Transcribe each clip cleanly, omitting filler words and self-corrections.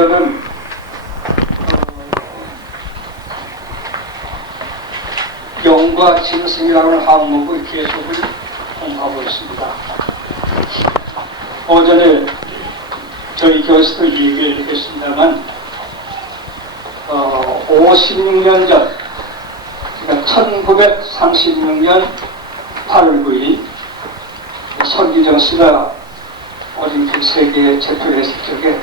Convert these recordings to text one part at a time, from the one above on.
오늘은 영과 짐승이라는 항목의 계속을 공부하고 있습니다. 오전에 저희 교회에서도 얘기를 했습니다만 56년 전, 그러니까 1936년 8월 9일 손기정 씨가 올림픽 세계에 제표했을 적에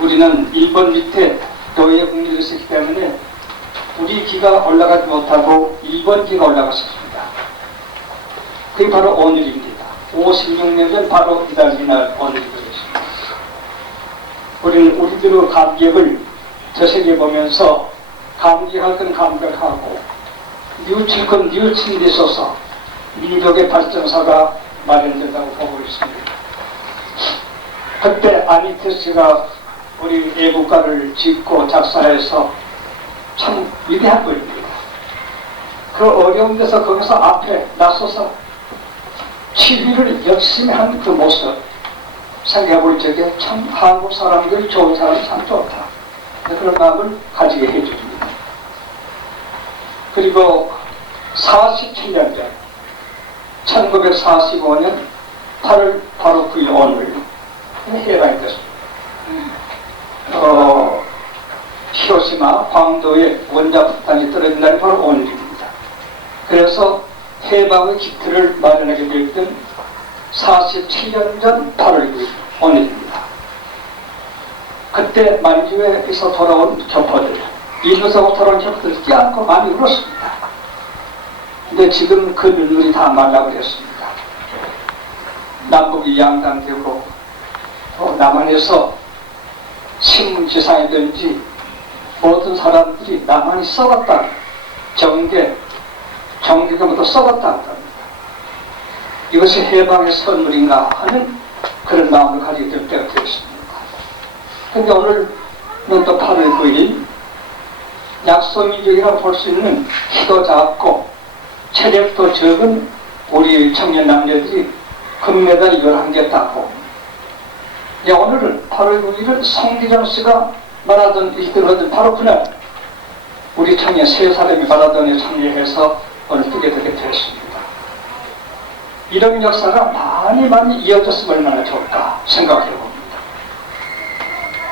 우리는 일본 밑에 노예 국리를 있었기 때문에 우리 기가 올라가지 못하고 일본 기가 올라갔었습니다. 그게 바로 오늘입니다. 56년 전 바로 이달 이날 오늘이 되겠습니다. 우리는 우리들의 감격을 저 세계 보면서 감격할 건 감격하고 뉘우칠 건 뉘우친 데 있어서 민족의 발전사가 마련된다고 보고 있습니다. 그때 아니테스가 우리 애국가를 짓고 작사해서 참 위대한 분입니다. 그 어려운 데서 거기서 앞에 나서서 치유를 열심히 한 그 모습 생각해 볼 적에 참 한국 사람들이 좋은 사람이 참 좋다. 그런 마음을 가지게 해줍니다. 그리고 47년 전 1945년 8월 바로 9일 오늘 해방이 됐습니다. 히로시마 광도에 원자폭탄이 떨어진 날이 바로 오늘입니다. 그래서 해방의 기틀을 마련하게 되었던 47년 전 8월 9일 오늘입니다. 그때 만주에서 돌아온 교포들, 일본에서 돌아온 교포들 끼안고 많이 울었습니다. 근데 지금 그 눈물이 다 말라버렸습니다. 남북이 양당되고 남한에서 신문지상이든지 모든 사람들이 남한이 썩었다. 정계가 모두 썩었다 합니다. 이것이 해방의 선물인가 하는 그런 마음을 가지게 될 때가 되었습니다. 근데 오늘은 또 8월 9일 약소민족이라고 볼 수 있는 키도 작고 체력도 적은 우리 청년 남녀들이 금메달 11개 따고 오늘은 8월 9일은 송기정 씨가 마라톤 1등을 얻은 바로 그날 우리 청년 세 사람이 마라톤에 참여해서 오늘 뛰게 되게 되었습니다. 이런 역사가 많이 이어졌으면 얼마나 좋을까 생각해 봅니다.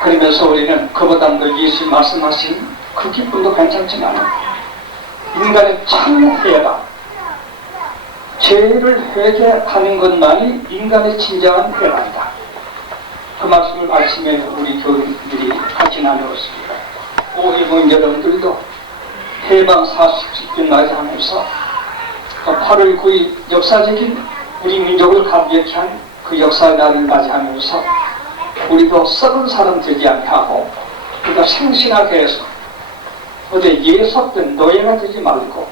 그러면서 우리는 그보다도 예수 말씀하신 그 기쁨도 괜찮지만 인간의 참 해방, 죄를 회개하는 것만이 인간의 진정한 해방이다. 그 말씀을 아침에 우리 교인들이 같이 나누었습니다. 오일본 여러분들도 해방 40주년 맞이하면서 8월 9일 역사적인 우리 민족을 감격히 한 그 역사의 날을 맞이하면서 우리도 썩은 사람 되지 않게 하고 우리가 생신하게 해서 어제 예속된 노예가 되지 말고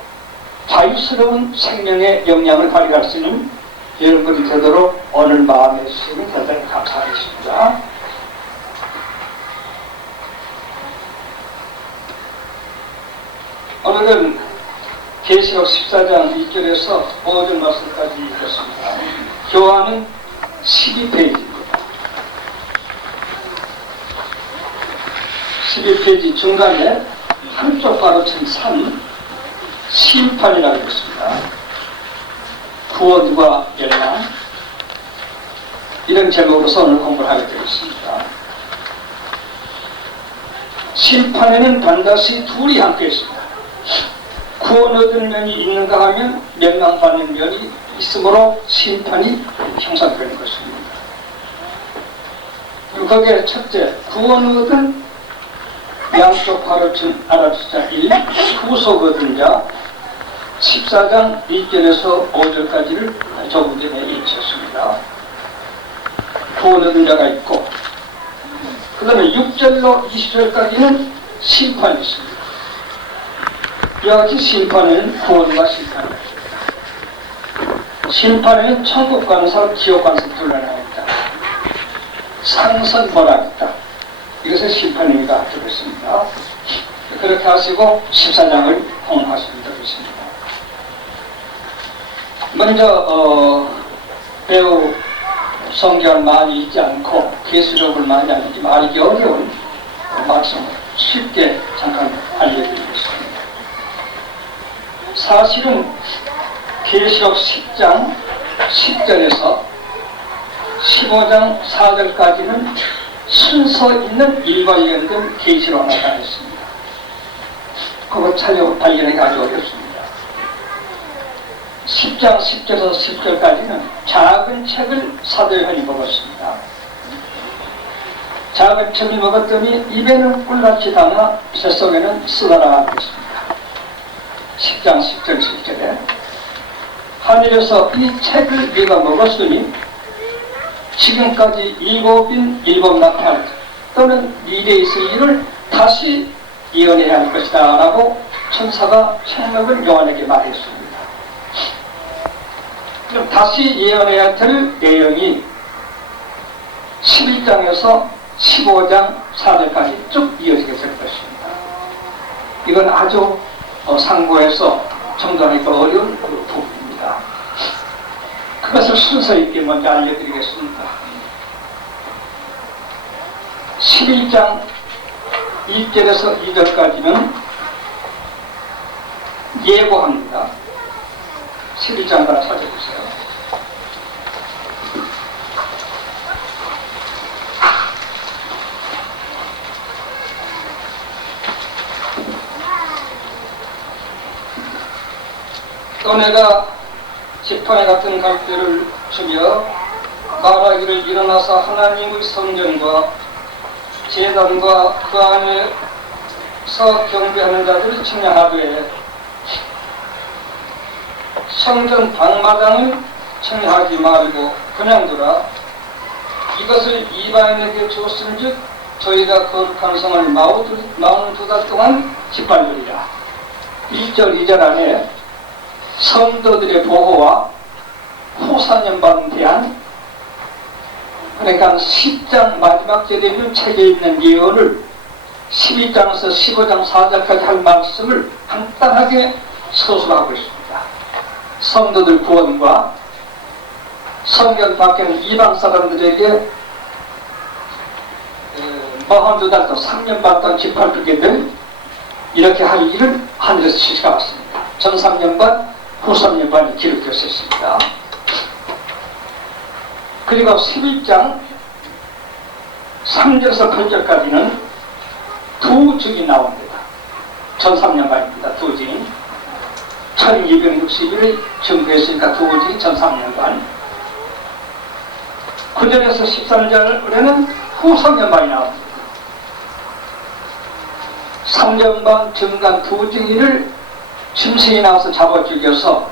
자유스러운 생명의 역량을 발휘할 수 있는 여러분이 되도록 오늘 마음에 주시면 대단히 감사하겠습니다. 오늘은 계시록 14장 1절에서 5절 말씀까지 읽겠습니다. 교환은 12페이지입니다. 12페이지 중간에 한쪽 바로 친 3, 심판이라고 했습니다. 구원과 멸망, 이런 제목으로서 오늘 공부를 하게 되었습니다. 심판에는 반드시 둘이 함께 있습니다. 구원 얻은 면이 있는가 하면 멸망받는 면이 있으므로 심판이 형성되는 것입니다. 그리고 거기에 첫째, 구원 얻은 양쪽 바로 친 알아주자 1, 후속 얻은 자 14장 1절에서 5절까지를 조금 전에 읽었습니다. 구원 얻은 자가 있고 그 다음에 6절로 20절까지는 심판이 있습니다. 이와 같이 심판에는 구원과 심판이 있습니다. 심판에는 천국 가는 사람, 지옥 가는 사람 둘러나 있다. 상선벌악 있다. 이것을 심판 의미가 들어있습니다. 그렇게 하시고 14장을 공부하시면 되겠습니다. 먼저 배우 성경을 많이 읽지 않고 계시록을 많이 알지 말기 어려운 말씀을 쉽게 잠깐 알려드리겠습니다. 사실은 계시록 10장 10절에서 15장 4절까지는 순서 있는 일과 관련된 계시로 나타냈습니다. 그거 찾아 발견하기 아주 어렵습니다. 10장 10절에서 10절까지는 작은 책을 사도 요한이 먹었습니다. 작은 책을 먹었더니 입에는 꿀같이 담아 뱃속에는 쓰다라고 했습니다. 10장 10절 10절에 하늘에서 이 책을 네가 먹었으니 지금까지 일곱 나팔 또는 미래에 있을 일을 다시 예언해야 할 것이다 라고 천사가 책먹은 요한에게 말했습니다. 그럼 다시 예언해야 될 내용이 11장에서 15장 4절까지 쭉 이어지게 될 것입니다. 이건 아주 상고해서 정돈하기가 어려운 부분입니다. 그것을 순서 있게 먼저 알려드리겠습니다. 11장 1절에서 2절까지는 예고합니다. 11장 하나 찾아주세요. 또 내가 지팡이 같은 갈대를 주며 말하기를 일어나서 하나님의 성전과 제단과 그 안에서 경배하는 자들을 청량하되 성전 방마당을 청량하지 말고 그냥 두라. 이것을 이방인에게 주었은즉 저희가 거룩한 성을 42달 동안 짓밟으리라. 1절 2절 안에 성도들의 보호와 후사년반에 대한, 그러니까 10장 마지막 절에 있는 책에 있는 예언을 12장에서 15장 4절까지 할 말씀을 간단하게 서술하고 있습니다. 성도들 구원과 성경 밖에는 이방 사람들에게 42달 동안 3년 반 동안 짓밟히게 될 이렇게 할 일을 하늘에서 지시가 왔습니다. 전 3년 반, 후 3년 반이 기록되어 있습니다. 그리고 11장 3절에서 8절까지는 두 증이 나옵니다. 전 3년 반입니다. 두 증. 1260일을 증거했으니까 두 증이 전 3년 반. 9절에서 13절에는 후 3년 반이 나옵니다. 3년 반 증간 두 증인을 짐승이 나와서 잡아 죽여서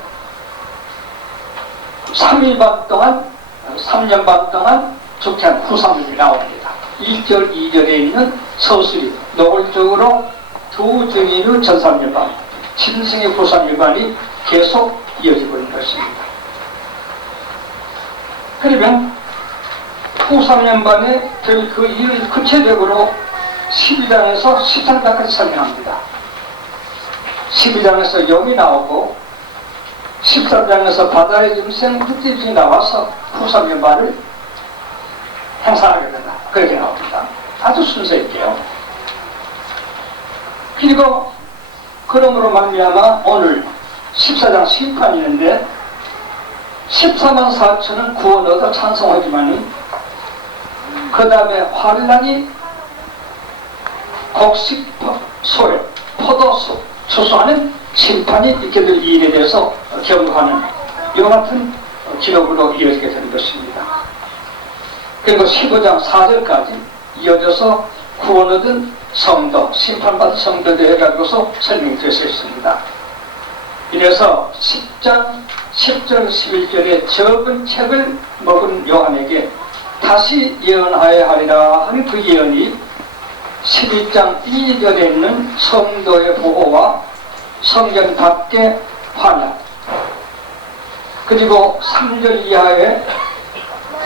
3일 반 동안 3년 반 동안 죽게 한 후사물이 나옵니다. 1절 2절에 있는 서술이 노골적으로 두 증인의 전 3년 반 짐승의 후 3년 반이 계속 이어지고 있는 것입니다. 그러면 후 3년 반에 그 일을 구체적으로 12장에서 13장까지 설명합니다. 12장에서 용이 나오고 13장에서 바다의 짐승 흑집이 나와서 후 3년 반을 행사하게 된다. 그렇게 나옵니다. 아주 순서 있게요. 그리고 그러므로 말미암아 오늘 14장 심판이 있는데 14만 4천은 구원 얻어 찬송하지만은 그 다음에 환란이 곡식 소요, 포도수, 추수하는 심판이 있게 될 일에 대해서 경고하는 이와 같은 기록으로 이어지게 되는 것입니다. 그리고 15장 4절까지 이어져서 구원 얻은 성도, 심판받은 성도에 해가지고서 설명이 되어 있습니다. 이래서 10장 10절 11절에 적은 책을 먹은 요한에게 다시 예언하여야 하리라 하는 그 예언이 12장 2절에 있는 성도의 보호와 성전 밖의 환약, 그리고 3절 이하의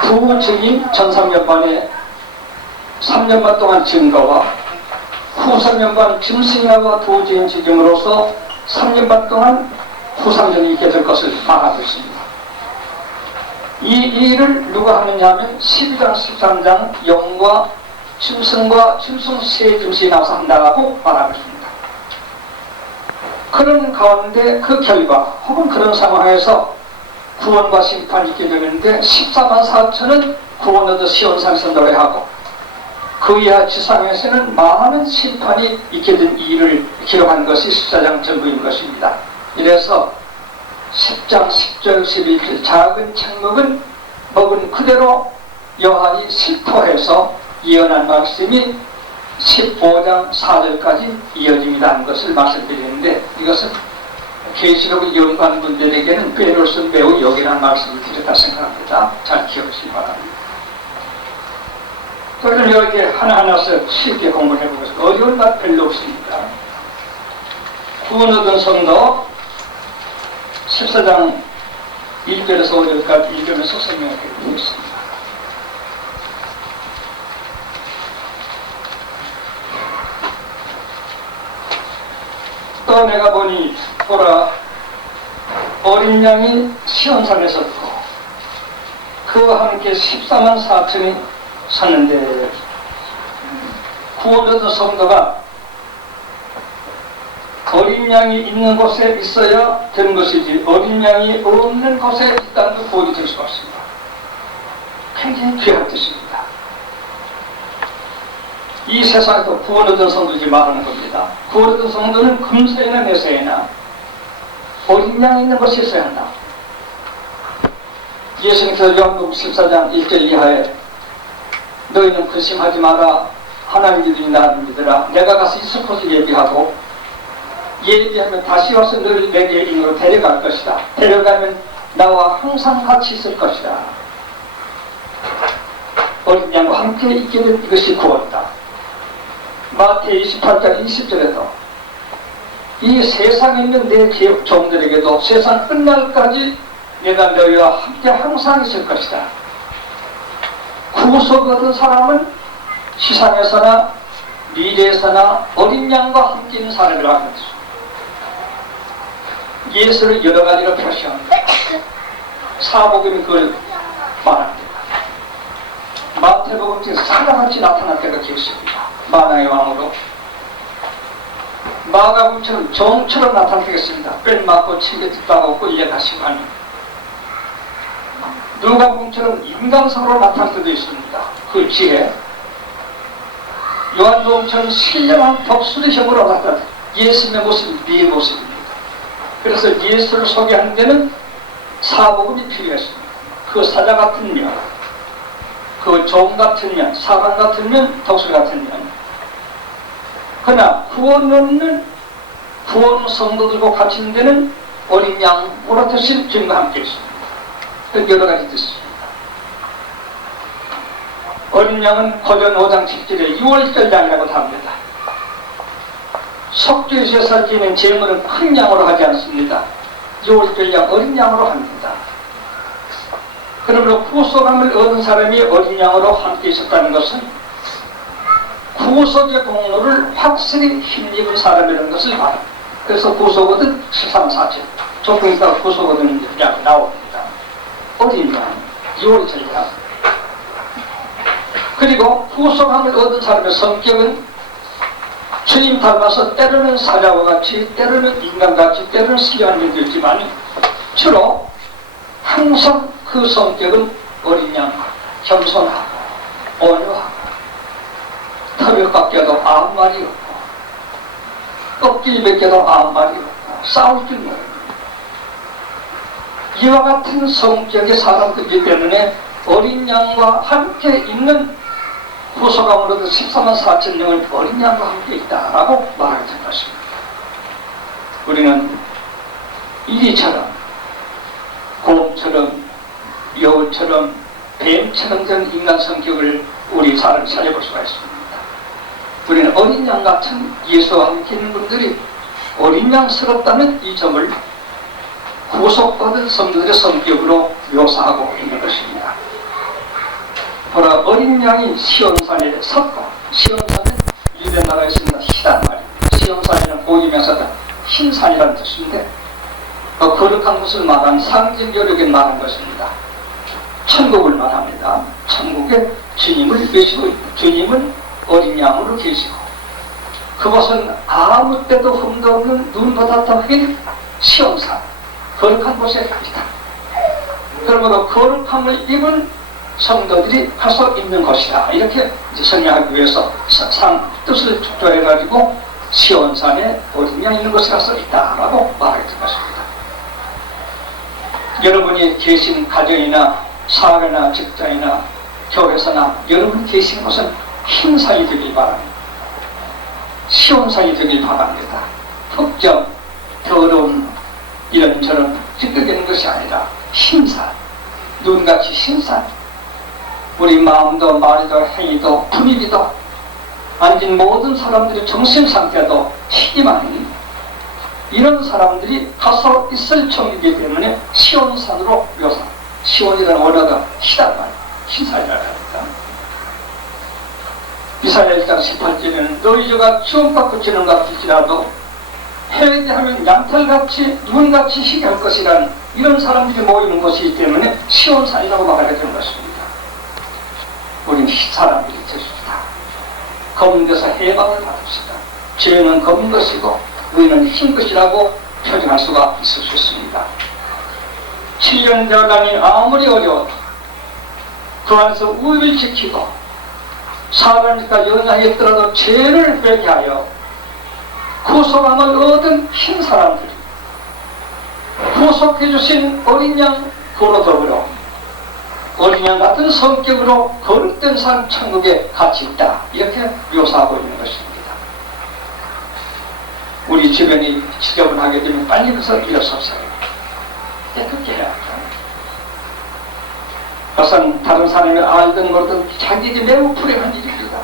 두 증인 전 3년 반에 3년 반 동안 증거와 후 3년 반 짐승이와 두 증인 지정으로서 3년 반 동안 후 3년이 있게 될 것을 말하고 있습니다. 이 일을 누가 하느냐 하면 12장 13장 영과 짐승과 짐승 세 짐승이 나와서 한다고 말하고 있습니다. 그런 가운데 그 결과 혹은 그런 상황에서 구원과 심판이 있게 되는데 14만 4천은 구원 얻어 시온산에서 노래하고 그 이하 지상에서는 많은 심판이 있게 된 일을 기록한 것이 14장 전부인 것입니다. 이래서 10장 10절 11절 작은 책목은 먹은 그대로 요한이 실토해서 예언한 말씀이 15장 4절까지 이어집니다는 것을 말씀드리는데 이것은 계시록을 연구한 분들에게는 빼놓을 수 매우 요긴한 말씀을 드렸다 생각합니다. 잘 기억하시기 바랍니다. 그럼 이렇게 하나하나씩 쉽게 공부를 해보겠습니다. 어려운 맛 별로 없습니다. 구원 얻은 성도 14장 1절에서 5절까지 읽으면서 설명해 드리겠습니다. 또 내가 보니 보라 어린 양이 시온산에 섰고 그와 함께 14만 4천이 섰는데 구원 얻은 성도가 어린 양이 있는 곳에 있어야 되는 것이지 어린 양이 없는 곳에 있다는 걸 보여줄 수가 없습니다. 굉장히 귀한 뜻입니다. 이 세상에서 구원 얻은 성도이지 말하는 겁니다. 구원 얻은 성도는 금세나 내세나 어린 양이 있는 곳에 있어야 한다. 예수님께서 요한복음 14장 1절 이하에 너희는 근심하지 마라. 하나님 믿으니 나를 믿으라. 내가 가서 있을 곳을 예비하고 예비하면 다시 와서 너희를 내게 인으로 데려갈 것이다. 데려가면 나와 항상 같이 있을 것이다. 어린 양과 함께 있게 된 이것이 구원이다. 마태 28장 20절에도 이 세상에 있는 내 종들에게도 세상 끝날까지 내가 너희와 함께 항상 있을 것이다. 구속 얻은 사람은 시상에서나 미래에서나 어린 양과 함께 있는 사람이라고 합니다. 예수를 여러 가지로 표시합니다. 사복음이 그걸 말합니다. 마태복음 중에 사자같이 나타날 때가 있습니다. 만왕의 왕으로 마가복음처럼 종처럼 나타나겠습니다. 뺀 맞고 침뱉 듣다고 끌려가시고 하는 누가복음처럼 인간성으로 나타날 때도 있습니다. 그 지혜 요한복음처럼 신령한 독수리 형으로 나타나 예수님의 모습, 미의 모습입니다. 그래서 예수를 소개하는 데는 사복음이 필요했습니다. 그 사자 같은 면, 그 종 같은 면, 사관 같은 면, 독수리 같은 면. 그러나 구원 얻는 구원 성도들과 같이 있는 데는 어린 양 오라트신 주님과 함께 있습니다. 여러 가지 뜻입니다. 어린 양은 고전 5장 7절에 6월절 양이라고 합니다. 속죄에서 지는 제물은 큰 양으로 하지 않습니다. 6월절 양 어린 양으로 합니다. 그러므로 구속함을 얻은 사람이 어린 양으로 함께 있었다는 것은 구속의 공로를 확실히 힘입은 사람이라는 것을 말합니다. 그래서 구속 얻은 13, 4절 조금 있다가 구속 얻은 양 나옵니다. 어린 양, 6월절 양. 그리고 구속함을 얻은 사람의 성격은 주님 닮아서 때로는 사자와 같이 때로는 인간같이 때로는 신령한 면도 있지만 주로 항상 그 성격은 어린 양, 겸손하고 온유하고 털을 깎여도 아무 말이 없고 껍질 벗겨도 아무 말이 없고 싸울 줄 모릅니다. 이와 같은 성격의 사람들이기 때문에 어린 양과 함께 있는 구속함으로도 14만 4천 명을 어린 양과 함께 있다라고 말하게 된 것입니다. 우리는 이리처럼 곰처럼 여우처럼 뱀처럼 된 인간 성격을 우리 사람이 살려볼 수가 있습니다. 우리는 어린 양 같은 예수와 함께 있는 분들이 어린 양스럽다는 이 점을 구속받은 성도들의 성격으로 묘사하고 있는 것입니다. 보라 어린 양이 시온산에 섰고 시온산은 유대 나라에 있습니다. 희란 말입니다. 시온산이라는 고유명사다. 흰 산이라는 뜻인데 거룩한 것을 말한 상징적인 말한 것입니다. 천국을 말합니다. 천국에 주님을 계시고 주님은 어린 양으로 계시고 그곳은 아무 때도 흠도 없는 눈보다 더 시험산 거룩한 곳에 갑니다. 그러므로 거룩함을 입은 성도들이 가서 있는 것이다. 이렇게 설명하기 위해서 뜻을 축조해가지고 시온산에 어린 양 있는 곳에 가서 있다라고 말하게 된 것입니다. 여러분이 계신 가정이나 사회나 직장이나 교회에서나 여러분이 계신 곳은 흰산이 되길 바랍니다. 시온산이 되길 바랍니다. 특정 더러운 이런저런 찌끄기는 것이 아니라 흰산, 눈같이 흰산, 우리 마음도 말도 행위도 분위기도 앉은 모든 사람들의 정신상태도 희망이 이런 사람들이 가서 있을 천국이기 때문에 시온산으로 묘사. 시온이라는 언어가 희단 말이에요. 흰산이라고 합니다. 이사야 1장 18절에는 너희 저가 주홍빛 붙이는 것 같을지라도 해외대하면 양털같이 눈같이 희게 할 것이라는 이런 사람들이 모이는 곳이기 때문에 시온산이라고 말하게 되는 것입니다. 우리는 사람들이 되십니다. 검은 데서 해방을 받읍시다. 죄는 검은 것이고 우리는 흰 것이라고 표현할 수가 있을 수 있습니다. 7년 대학간이 아무리 어려워도 그 안에서 우위를 지키고 사람이니까 연약했더라도 죄를 회개하여 구속함을 얻은 흰 사람들이 구속해 주신 어린 양 고로 더불어 어린 양 같은 성격으로 거룩된 산 천국에 같이 있다. 이렇게 묘사하고 있는 것입니다. 우리 주변이 지저분하게 되면 빨리 그래서 일어서세요. 깨끗게 해야 합니다. 그것은 다른 사람이 알든 모르든 자기에게 매우 불행한 일입니다.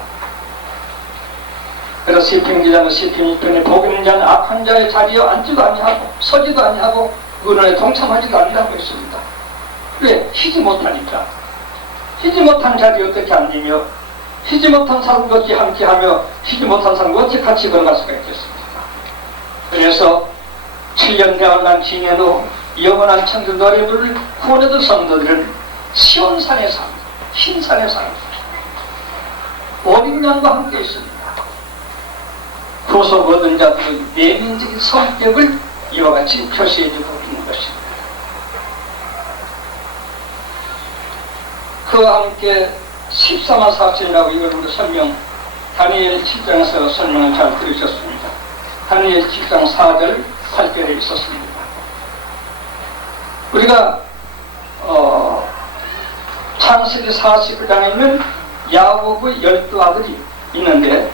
그래서 시편 기자는 시편 2편에 복 있는 자는 악한 자의 자리에 앉지도 아니하고 서지도 아니하고 의논에 동참하지도 아니하고 있습니다. 왜? 희지 못하니까. 희지 못한 자리에 어떻게 앉으며 희지 못한 사람과 어찌 함께하며 희지 못한 사람과 어찌 같이 걸어갈 수가 있겠습니까? 그래서 7년 대학을 난 징해도 영원한 천주 노래 부를 구원얻은 성도들은 시온산에 삽니다. 흰산에 삽니다. 어린 양과 함께 있습니다. 구속 얻은 자들은 내면적인 성격을 이와 같이 표시해주고 있는 것입니다. 그와 함께 14만 4천이라고 이걸 우리 설명, 다니엘 7장에서 설명을 잘 들으셨습니다. 다니엘 7장 4절 8절에 있었습니다. 우리가 창세기 49장에 있는 야곱의 12아들이 있는데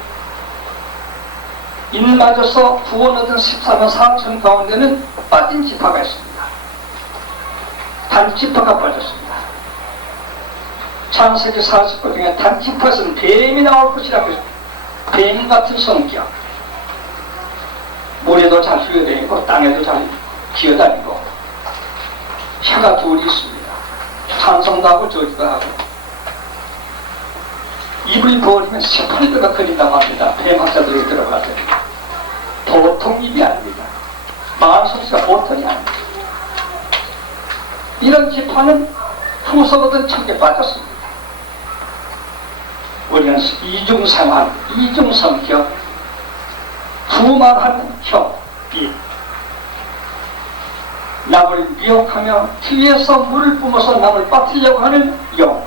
인맞아서 구원 얻은 14만 4천 가운데는 빠진 지파가 있습니다. 단 지파가 빠졌습니다. 창세기 49 중에 단 지파에서는 뱀이 나올 것이라고 했습니다. 뱀 같은 성격, 물에도 잘 휘어다니고 땅에도 잘 기어다니고 혀가 둘이 있습니다. 찬성도 하고 저주도 하고 입을 벌이면 18배가 걸린다고 합니다. 뱀학자들이 들어가서 보통 입이 아닙니다. 말솜씨가 보통이 아닙니다. 이런 지파는 후속얻은 천국에 빠졌습니다. 우리는 이중생활, 이중성격, 두말하는 혀, 입, 남을 미혹하며 뒤에서 물을 뿜어서 남을 빠뜨리려고 하는 영,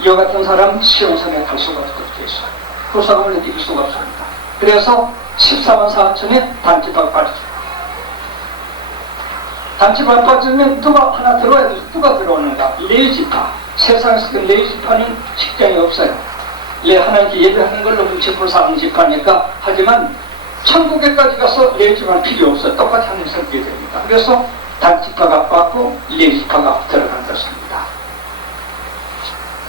이와 같은 사람 시온산에 갈 수가 없겠어요. 구속을 이길 수가 없습니다. 그래서 14만 4천에 단지파가 빠졌습니다. 단지파가 빠지면 누가 하나 들어와야 돼서 누가 들어오는가? 레위지파. 세상에서 그 레위지파는 직장이 없어요. 하나님께 예배하는 걸로 눈치볼 사는 지파니까. 하지만 천국에까지 가서 레위지파는 필요 없어요. 똑같이 하는 성격이 됩니다. 그래서 단지파가 빠고 레위지파가 들어간 것입니다.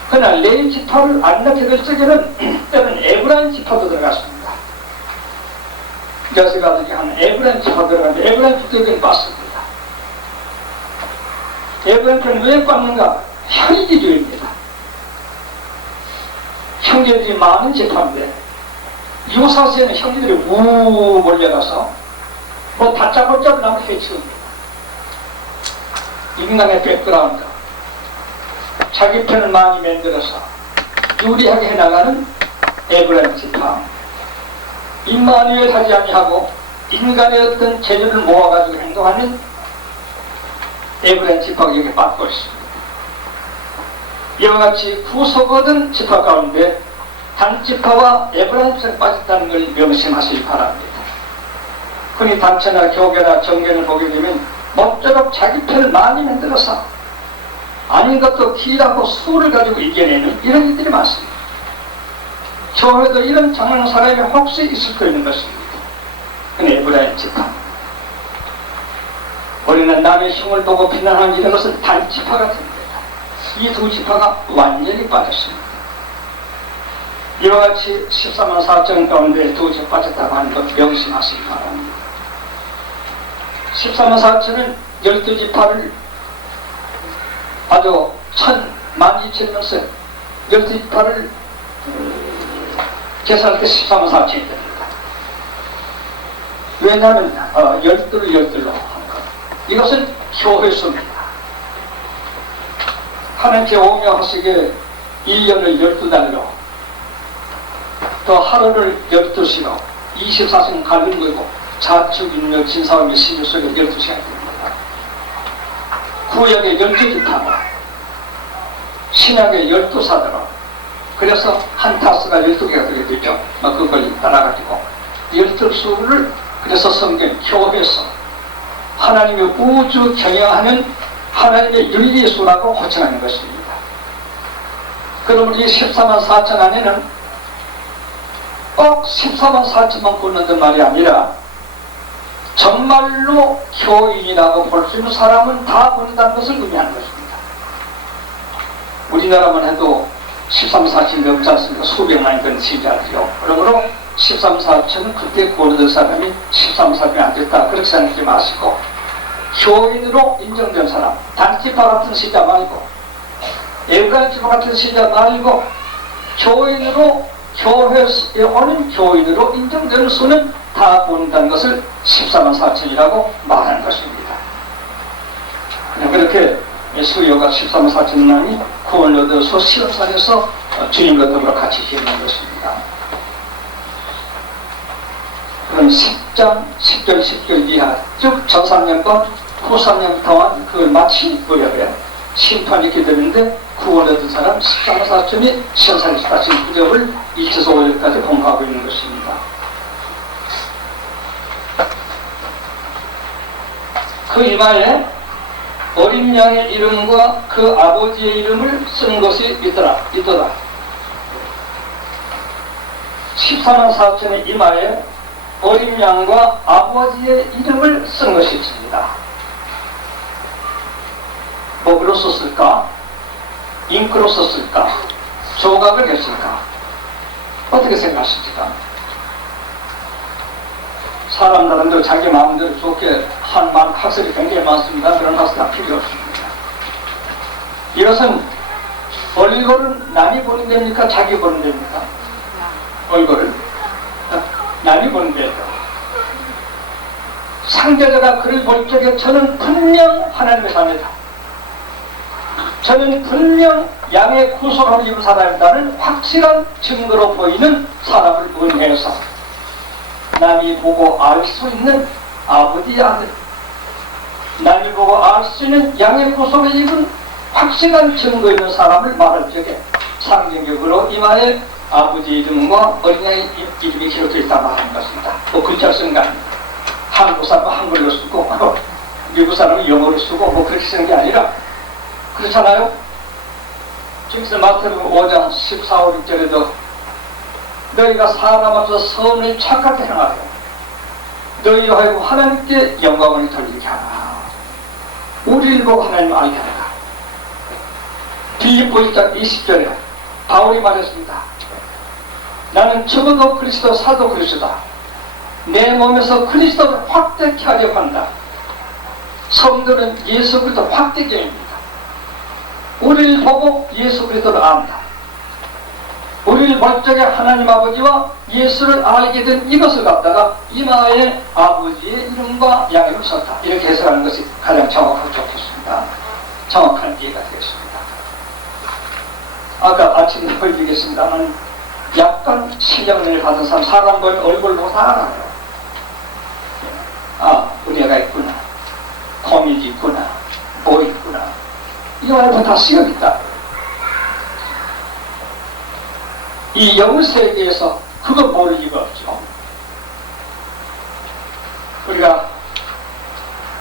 그러나 레위지파를 안 낳게 될 적에는 때는 에브라임 지파도 들어갔습니다. 여세가들이 한 에브라임 지파 들어갔는데 에브라임 지파에게 빠습니다. 에브라임은 왜 빠는가? 형제주의입니다. 형제들이 많은 지파인데 유사시에는 형제들이 우 몰려가서 뭐 다짜고짜 남을 해치웁니다. 인간의 백그라운드, 자기 편을 많이 만들어서 유리하게 해나가는 에브라임 지파, 임마누엘 하지 아니하고 인간의 어떤 재주를 모아가지고 행동하는 에브라임 지파가 여기 받고 있습니다. 이와 같이 구속 얻은 지파 가운데 단 지파와 에브라임 지파가 빠졌다는 걸 명심하시기 바랍니다. 흔히 단체나 교계나 정계를 보게 되면 모쪼록 자기 편을 많이 만들어서 아닌 것도 길하고 수를 가지고 이겨내는 이런 일들이 많습니다. 교회도 이런 장르 사람이 혹시 있을 수 있는 것입니다. 그는 에브라임 지파. 우리는 남의 흉을 보고 비난하는 이런 것은 단지파가 됩니다. 이 두 지파가 완전히 빠졌습니다. 이와 같이 14만 4천 가운데 두 지파 빠졌다고 하는 것 명심하시기 바랍니다. 14만 4천은 12지파를 아주 12,000명씩 12지파를 계산할 때 14만 4천이 됩니다. 왜냐하면 12를 12로 하는 것. 이것은 교회수입니다. 하나님께 오묘하시게 1년을 12달로 또 하루를 12시로 24시간 가는 거고 자축, 인력, 진사오미, 시주소가 12시간 됩니다. 구약의 12지파로 신약의 12사대로 그래서 한 타스가 12개가 되게 되죠. 그걸 따라가지고 12수를 그래서 성경 교회에서 하나님의 우주 경영하는 하나님의 윤리수라고 호칭하는 것입니다. 그러면 이 14만 4천 안에는 꼭 14만 4천만 걷는단 말이 아니라 정말로 교인이라고 볼 수 있는 사람은 다 본다는 것을 의미하는 것입니다. 우리나라만 해도 13, 4천이 넘지 않습니까? 수백만이 된 시자죠. 그러므로 13, 4천은 그때 구원된 사람이 13, 4천이 안 됐다. 그렇게 생각하지 마시고 교인으로 인정된 사람, 단지파 같은 시자 말고 에브라임 지파 같은 시자 말고 교인으로 교회에 오는 교인으로 인정되는 수는 다 본다는 것을 14만 4천이라고 말하는 것입니다. 그렇게 수요가 14만 4천만이 구원을 얻어서 시험산에서 주님과 더불어 같이 지내는 것입니다. 그럼 10장, 10절, 10절 이하 즉 전 3년과 후 3년 동안 그걸 마친 무렵에 심판이 기다리는데 구원을 얻은 사람 14만 4천이 시험산에서 다시 무렵을 1절에서 5절까지 공부하고 있는 것입니다. 그 이마에 어린 양의 이름과 그 아버지의 이름을 쓴 것이 있더라. 14만 4천의 이마에 어린 양과 아버지의 이름을 쓴 것이 있습니다. 뭐로 썼을까? 잉크로 썼을까? 조각을 했을까? 어떻게 생각하십니까? 사람들은 자기 마음대로 좋게 한 말 학설이 굉장히 많습니다. 그런 학설 다 필요 없습니다. 이것은 얼굴은 남이 보는 데입니까? 자기 보는 데입니까? 얼굴을 남이 보는 데예요. 상대자가 그를 볼 적에 저는 분명 하나님의 자녀다. 저는 분명 양의 구속을 입은 사람이라는 확실한 증거로 보이는 사람을 은혜해서 남이 보고 알 수 있는 아버지의 아들, 남이 보고 알 수 있는 양의 구속을 입은 확실한 증거 있는 사람을 말할 적에 상징적으로 이마에 아버지 이름과 어린 양의 이름이 기록되어 있다 말하는 것입니다. 뭐 글자 쓴 거 아닙니다. 한국 사람은 한글로 쓰고 미국 사람은 영어로 쓰고 뭐 그렇게 쓰는 게 아니라 그렇잖아요. 지금서 마태복음 5장 14, 15절에도 너희가 사람 앞에서 선을 착하게 행하여 너희 하여금 하나님께 영광을 돌리게 하라. 우리를 보고 하나님을 알게 하라. 빌립보 1장 20절에 바울이 말했습니다. 나는 적어도 그리스도 사도 그리스도다. 내 몸에서 그리스도를 확대케 하려고 한다. 성도는 예수 그리스도 확대경입니다. 우리를 보고 예수 그리스도를 안다. 우리를 볼 적에 하나님 아버지와 예수를 알게 된 이것을 갖다가 이마에 아버지의 이름과 양의 이름을 썼다. 이렇게 해석하는 것이 가장 정확하고 좋겠습니다. 정확한 이해가 되겠습니다. 아까 아침에 보여드리겠습니다만 약간 신경을 가진 사람 보면 얼굴 보고 다 알아요. 아, 은혜가 있구나, 고민이 있구나, 뭐 있구나, 이거 알고 다 쓰여있다. 이 영세계에서 그거 모를 리가 없죠. 우리가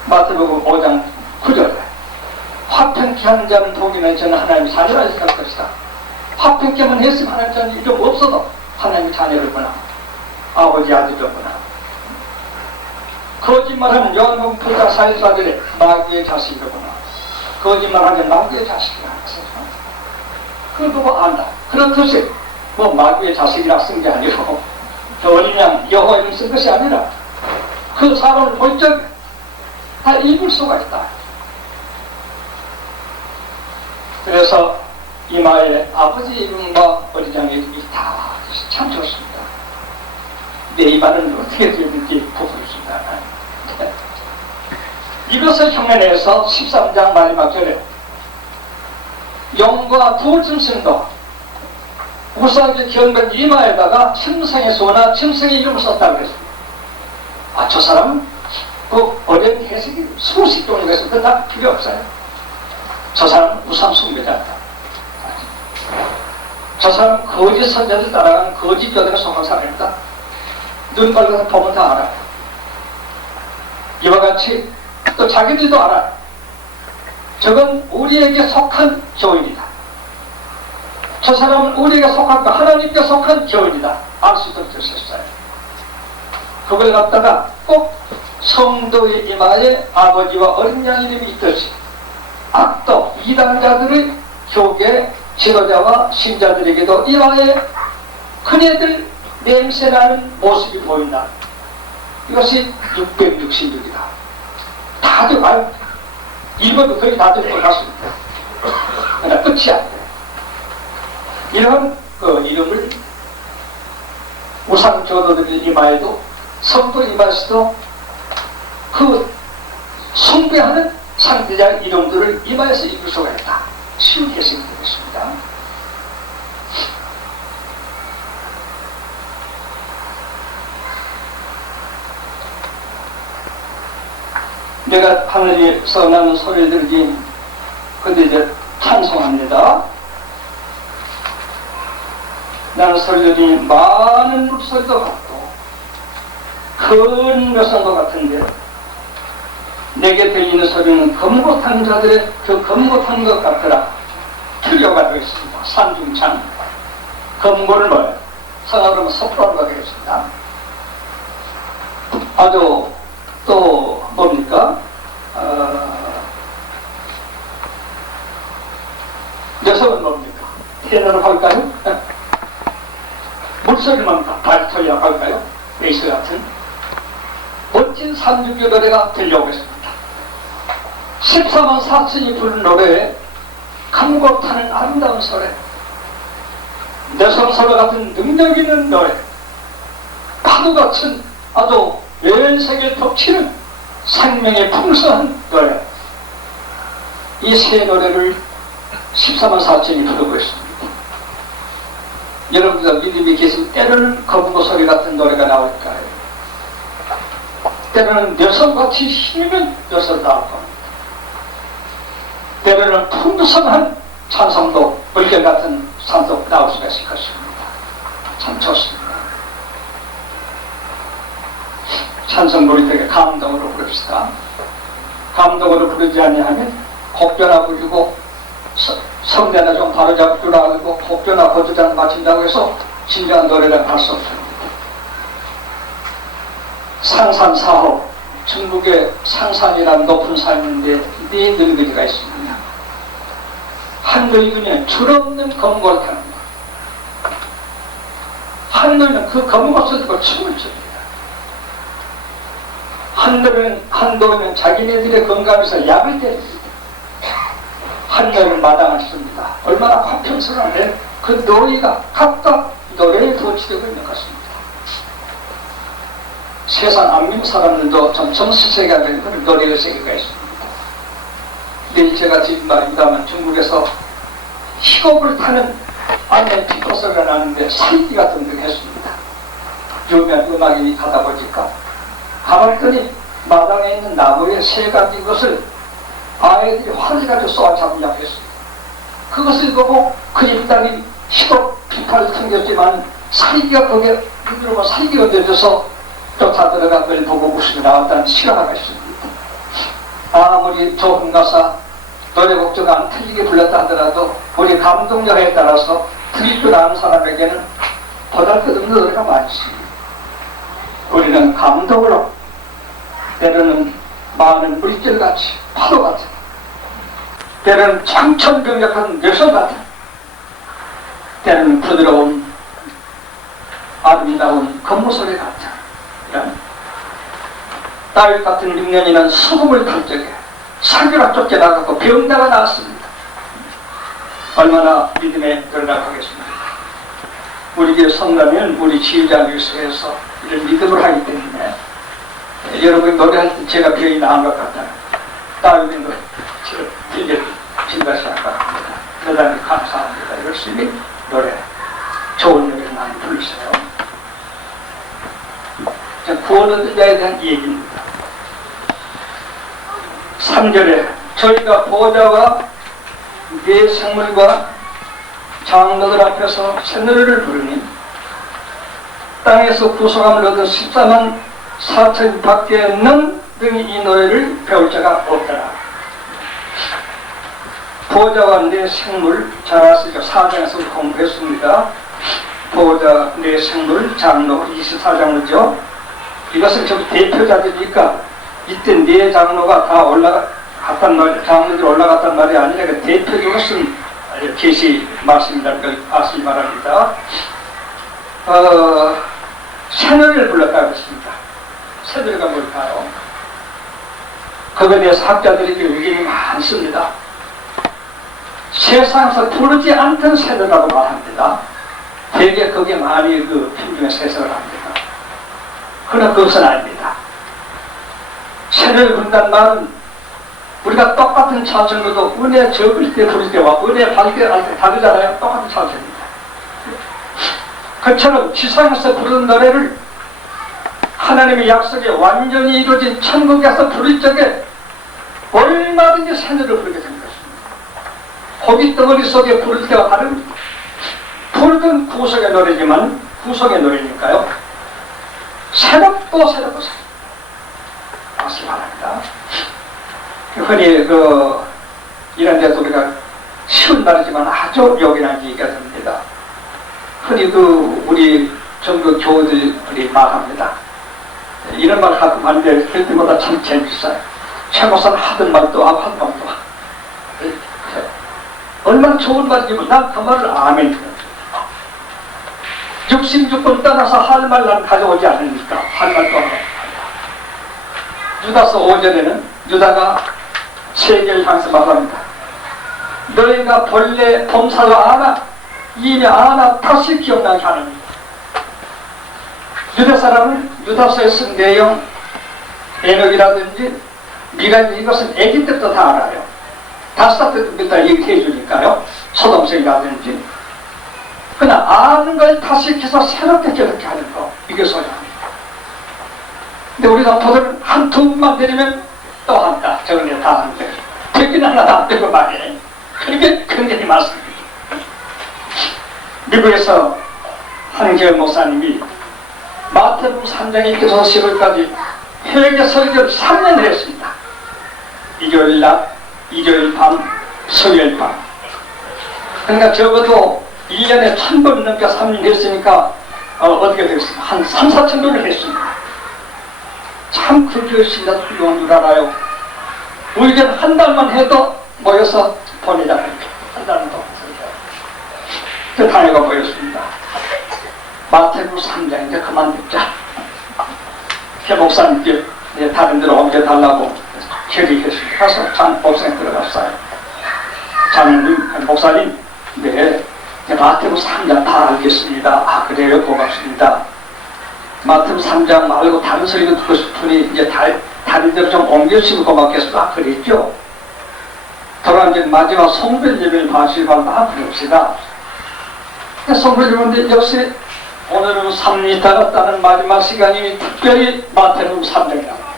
마태복음 5장 9절에 화평케 하는 자는 복이나 저는 하나님의 자녀라 생각할 것이다. 화평케만 했으면 하나님 자녀 좀 없어도 하나님의 자녀를구나, 아버지 아들이구나. 거짓말하는 요한복음 8장 44절에 마귀의 자식이구나. 거짓말하는 마귀의 자식이라 했어요. 그거 보고 안다. 그런 뜻이 뭐 마귀의 자식이라 쓴 게 아니고 저 어린 양 여호와 이름 쓴 것이 아니라 그 사람을 볼 적에 다 읽을 수가 있다. 그래서 이마에 아버지 이름과 어린 양의 이름이 다 참 좋습니다. 내 이마는 어떻게 되는지 보여줍니다. 이것을 흉내내서 13장 마지막 절에 영과 두 짐승도 우사하게 기억된 이마에다가 짐승의 수나 짐승의 이름을 썼다고 그랬습니다. 아, 저 사람은 그 어려운 해석이 수십 종류가 있어서 그건 필요 없어요. 저 사람은 우상 숭배자다. 저 사람은 거짓 선자들 따라가는 거짓 교단에 속한 사람입니다. 눈 빨개서 보면 다 알아요. 이와 같이 또 자기들도 알아요. 저건 우리에게 속한 교인이다. 저 사람은 우리에게 속한, 하나님께 속한 교인이다. 알 수 있도록 되셨어요. 그걸 갖다가 꼭 성도의 이마에 아버지와 어린 양 이름이 있듯이 악도 이단자들의 교계 지도자와 신자들에게도 이마에 그네들 냄새나는 모습이 보인다. 이것이 666이다. 다들 알고 읽어도 거의 다들 것 같습니다. 그러나 끝이 안 돼요. 이런 그 이름을 우상 조도들 이마에도 성도 이마에서도 그 숭배하는 상대자 이름들을 이마에서 읽을 수가 있다. 쉬운 해석이 되겠습니다. 내가 하늘에서 나는 소리를 들으니 근데 이제 찬송합니다. 나는 소리를 들으니 많은 물소리도 같고 큰 묘성도 같은데 내게 들리는 소리는 검고탄 자들의 그 검고탄 것 같더라. 틀려가 되겠습니다. 산중창 검고를 뭐예요? 성어로 석고라고 하겠습니다. 아주 또 뭡니까? 녀석은 뭡니까? 테너로 할까요? 물소리만 바리톤이라고 할까요? 베이스 같은 멋진 산중교 노래가 들려오겠습니다. 14만 4천이 부른 노래에 감고 타는 아름다운 소리, 내성소리 같은 능력 있는 노래, 파도 같은 아주 멸세계를 덮치는 생명의 풍성한 노래, 이 세 노래를 14만 4천이 부르고 있습니다. 여러분들 믿음이 계신 때로는 거북이 소리 같은 노래가 나올까요? 때로는 녀석같이 힘있는 녀석을 나올 겁니다. 때로는 풍성한 찬송도 물결 같은 산도 나올 수가 있을 것입니다. 참 좋습니다. 찬송 부를 때 감동으로 부릅시다. 감동으로 부르지 아니하면 곡변화 부르고 성대나 좀 바로잡을 줄 알고 곡변화 고주장 맞춘다고 해서 진정한 노래를 할 수 없습니다. 상산사호, 중국의 상산이라는 높은 산인데 네 늙은이가 있습니다. 한 늙은이는 줄없는 검고를 타는 거예요. 한 늙은이는 그 검고를 들고 춤을 춥니다. 한 늙은이는 자기네들의 건강에서 약을 때립니다. 한 늙은 마당을 씁니다. 얼마나 화평스러운데 그 노래가 각각 노래에 도취되고 있는 것입니다. 세상 안 믿는 사람들도 좀 정수세계가 되는 그런 노래의 세계가 있습니다. 내일 제가 드린 말입니다만 중국에서 희곡을 타는 안에 피토소리가 나는데 살기가 등등했습니다. 유명 음악인이 가다 보니까 가봤더니 마당에 있는 나무에 새 가지 것을 아이들이 활을 가지고 쏘아잡으려고 했습니다. 그것을 보고 그 입당이 시도 비판을 튕겼지만 살기가 거기에 눈으로만 살기가 얹어져서 쫓아 들어간 걸 보고 웃음이 나왔다는 실화가 있습니다. 아무리 좋은 가사 노래곡조가 안 틀리게 불렀다 하더라도 우리 감동력에 따라서 들이고 나는 사람에게는 보잘것없는 노래가 많이 있습니다. 우리는 감동으로 때로는 많은 물질같이 파도같이 때로는 청천벽력한 여성같은 때로는 부드러운 아름다운 겉모소리 같은 이런 다윗 같은 6년이는 소금을 탈 적에 사기가 쫓겨나가고 병자가 나왔습니다. 얼마나 믿음에 들어가겠습니까? 우리 교회 성가면 우리 지휘자 교수에서 이런 믿음을 하기 때문에 여러분이 노래할 때 제가 병이 나은 것 같아요. 다윗의 노래 들려준 생각합니다. 대단히 감사합니다. 열심히 노래 좋은 노래를 많이 부르세요. 구원 얻은 자에 대한 얘기입니다. 3절에 저희가 보좌와 네 생물과 장로들 앞에서 새노래를 부르니 땅에서 구속함을 얻은 14만 4천 밖에는 등이 이 노래를 배울 자가 없더라. 보좌와 네 생물 잘 아시죠? 4장에서 공부했습니다. 보좌, 네 생물, 장로 24장로죠. 이것은 좀 대표자들이니까 이때 네 장로가 다 올라갔단 말, 장로들이 올라갔단 말이 아니라 그 대표적으로 쓴 계시 말씀이라는 걸 아시기 바랍니다. 새노래를 불렀다고 했습니다. 새노래가 뭘까요? 그거에 대해서 학자들에게 의견이 많습니다. 세상에서 부르지 않던 새노래라고 말합니다. 되게 거기에 많이 그 편중에서 해석을 합니다. 그러나 그것은 아닙니다. 새를 부른다는 말은 우리가 똑같은 찬송도 은혜 적을 때 부를 때와 은혜 받을 때 다르잖아요. 똑같은 찬송입니다. 그처럼 지상에서 부르는 노래를 하나님의 약속이 완전히 이루어진 천국에서 부를 적에 얼마든지 새 노래를 부르게 된 것입니다. 고기 덩어리 속에 부를 때와 다른 부르던 구속의 노래지만 구속의 노래니까요. 새롭고 아시기 바랍니다. 흔히 이런 데서 우리가 쉬운 말이지만 아주 요긴한 얘기가 됩니다. 흔히 우리 전국 교우들이 말합니다. 이런 말 가끔 하는데 할 때마다 참 재밌어요. 최 목사는 하던 말도 하고 하던 말도 하고. 얼마나 좋은 말이지만 난 그 말을 아멘. 66번 떠나서 할 말 난 가져오지 않으니까 할 말도 하고. 유다서 5절에는 유다가 세계를 향해서 말합니다. 너희가 본래 범사도 아나 이미 아나 다시 기억나게 하느니. 유다 사람은 유다서에 쓴 내용 에녹이라든지 미가 이것은 애기 때부터 다 알아요. 다섯 때부터 얘기해 주니까요. 소돔성이라든지. 그러나 아는 걸 다시 해서 새롭게 저렇게 하는 거 이게 소리합니다. 근데 우리 성도들은 한 두 분만 드리면 또 한다. 저건 다 하는데 되긴 하나도 안 되고 말이에요. 그렇게 굉장히 많습니다. 미국에서 한기열 목사님이 마태복음 3장에 1절에서 10절까지 회개 설교를 3년을 했습니다. 일요일 낮, 일요일 밤, 수요일 밤. 그러니까 적어도 1년에 1000번 넘게 3년 했으니까 어떻게 되겠습니까? 한 3, 4천 번을 했습니다. 참 그 교실이 훌륭한 줄 알아요. 우리는 한 달만 해도 모여서 보내자. 한 달만 더 해서. 그 단어가 보였습니다. 마태복음 3장 이제 그만 듣자. 그 목사님께 다른 데로 옮겨달라고 결의했습니다. 가서 장 목사님 들어갔어요. 장님, 목사님, 네, 마태복음 3장 다 알겠습니다. 아, 그래요? 고맙습니다. 마태복음 3장 말고 다른 소리도 듣고 싶으니 이제 다른 데로 좀 옮겨주시면 고맙겠습니다. 아, 그랬죠? 돌아온 이제 마지막 성별 예배를 마시고 한번 부릅시다. 성부를 읽는데 역시 오늘은 3리 달았다는 마지막 시간이 특별히 마태복음 3장이랍니다.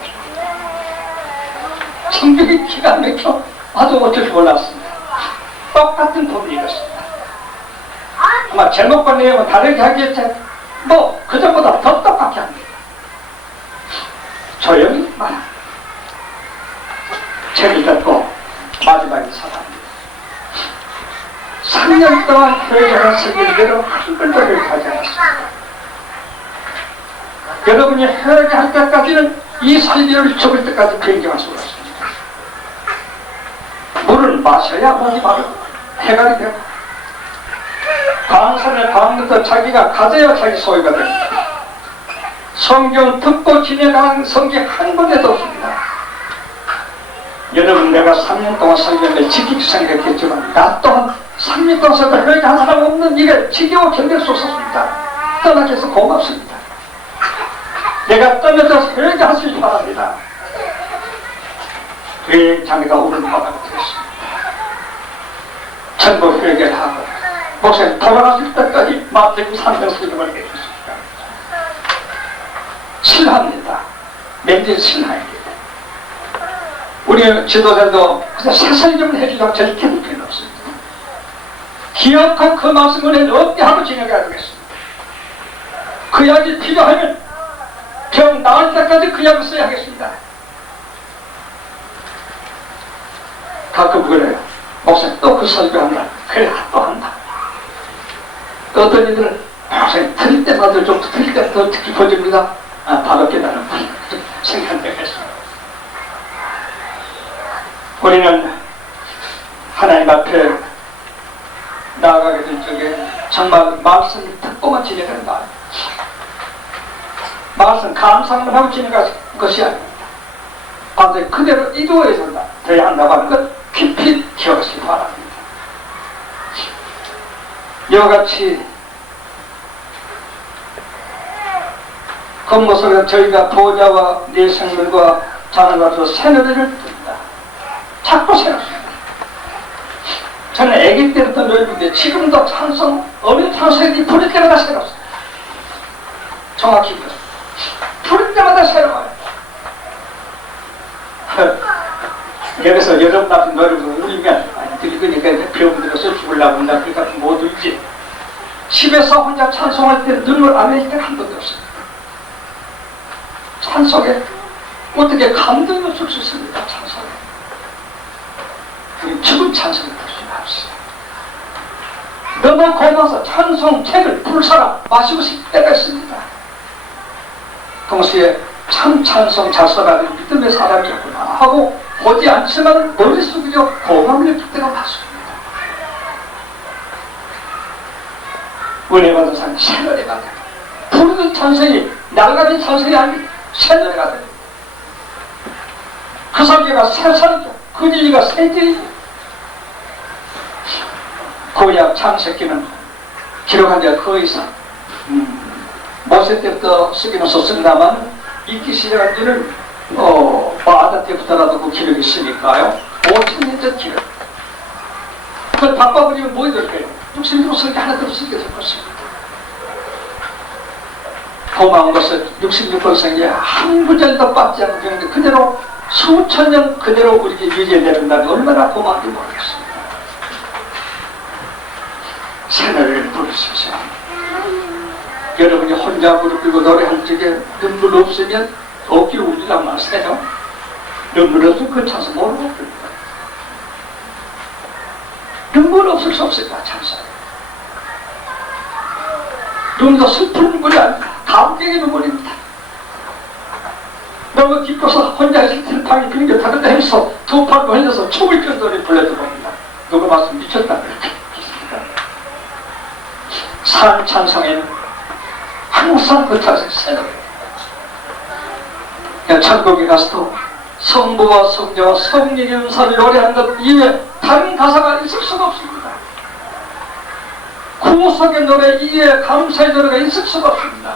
성경이 기가 막혀 아주 어쩔 줄 몰랐습니다. 똑같은 법이 이렇습니다. 아마 제목과 내용은 다르게 하겠지 뭐 그전보다 더 똑같게 합니다. 조용히 말합니다. 책을 닫고 마지막에 사과합니다. 3년 동안 회개가 생긴 대로 한 번도 회개하지 않았습니다. 여러분이 회개할 때까지는 이 설교를 죽을 때까지 변경할 수가 없습니다. 물을 마셔야 목이 마르고 해갈이 되고 강산에 강릉도 자기가 가져야 자기 소유가 됩니다. 성경 듣고 지내가는 성기 한 번에도 없습니다. 여러분 내가 3년 동안 설교를 지키기 생각했지만 나 또한 3년 동안 설교 회개한 사람 없는 이게 지겨워 견딜 수 없었습니다. 떠나게 해서 고맙습니다. 내가 떠나서 회개하시기 바랍니다. 회장이가 오는 바람이 되었습니다. 전부 회개를 하고 목사님 돌아가실 때까지 마태복음 3장 설교를 해주십니다. 신뢰합니다. 맹진 신뢰입니다. 우리 지도자도 그냥 새 설교를 해주려고 저렇게 할 필요 없습니다. 기억한 그 말씀을 어떻게 하고 지내가야 되겠습니다. 그 약이 필요하면 병 나을 때까지 그 약을 써야 하겠습니다. 가끔 그래요. 목사님 또 그 설교한다. 그래 또 한다. 또 어떤 이들은 목사님 틀릴 때마다 좀 틀릴 때마다 더 깊어집니다. 바로 깨달은 생각되겠습니다. 우리는 하나님 앞에 나아가게 될 적에 정말 말씀을 듣고만 지내가는 거 아닙니다. 말씀 감상만 하고 지내가는 것이 아닙니다. 반드시 그대로 이루어져야 한다고 하는 것 깊이 기억하시기 바랍니다. 이와 같이 겉모습에 저희가 보좌와 내생물과 자녀가서 새노래를 듭니다. 자꾸 새롭습니다. 저는 애기 때부터 노래인데 지금도 찬송, 어느 찬송이 부를 때마다 새롭습니다. 정확히 그렇습니다. 부를 때마다 새로워요. 여기서 여러분 앞에 노래를 울리면 들리니까 배우들어서 죽으려고 한다. 그러니까 못 울지. 집에서 혼자 찬송할 때 눈물 안 흘릴 때는 한 번도 없습니다. 찬송에 어떻게 감동이 없을 수 있습니까? 찬송에. 우리 죽은 찬송을 부르지 맙시다. 너무 고마워서 찬송책을 부를 사람 마시고 싶을 때가 있습니다. 동시에 참 찬송 작사가는 믿음의 사람이었구나 하고 보지 않지만 머릿속으로 고감을 느낄 때가 많습니다. 은혜 받은 사람이 새 노래가 됩니다. 부르는 찬송이 낡아진 찬송이 아닌 새 노래가 됩니다. 그 설교가 새 설교, 그 진리가 새 진리. 구약 창세기는 기록한 지가 거의 이상 모세 때부터 쓰기는 썼습니다만 읽기 시작한 지는 아다 때부터라도 그 기록이 있으니까요. 5,000년째 기록. 그걸 바꿔버리면 뭐 될까요? 66번 설교 하나 더 쓰게 될 것입니다. 고마운 것은 66번 설교에 한 구절도 빠지지 않고 그런데 그대로 수천 년 그대로 우리에게 유지된다는 얼마나 고마운지 모르겠습니다. 새 노래를 부르십시오. 여러분이 혼자 부르고 노래할 적에 눈물 없으면 어깨를 울리라고 말씀해요. 눈물 없으면 그 찬송 모르고 부릅니다. 눈물 없을 수 없습니다. 찬송. 눈도 슬픈 눈물이 아닙니다. 감격의 눈물입니다. 너무 기뻐서 혼자 있을 때는 방이 빙겨 다른다 해서 두 팔 걸려서 춤을 춘 노래 불러도 봅니다. 누가 말씀 미쳤다 그렇게 했습니다. 산 찬송에는 항상 그 찬송이 새 노래. 천국에 가서도 성부와 성자와 성령의 음사를 노래하는 것 이외에 다른 가사가 있을 수가 없습니다. 구속의 노래 이외에 감사의 노래가 있을 수가 없습니다.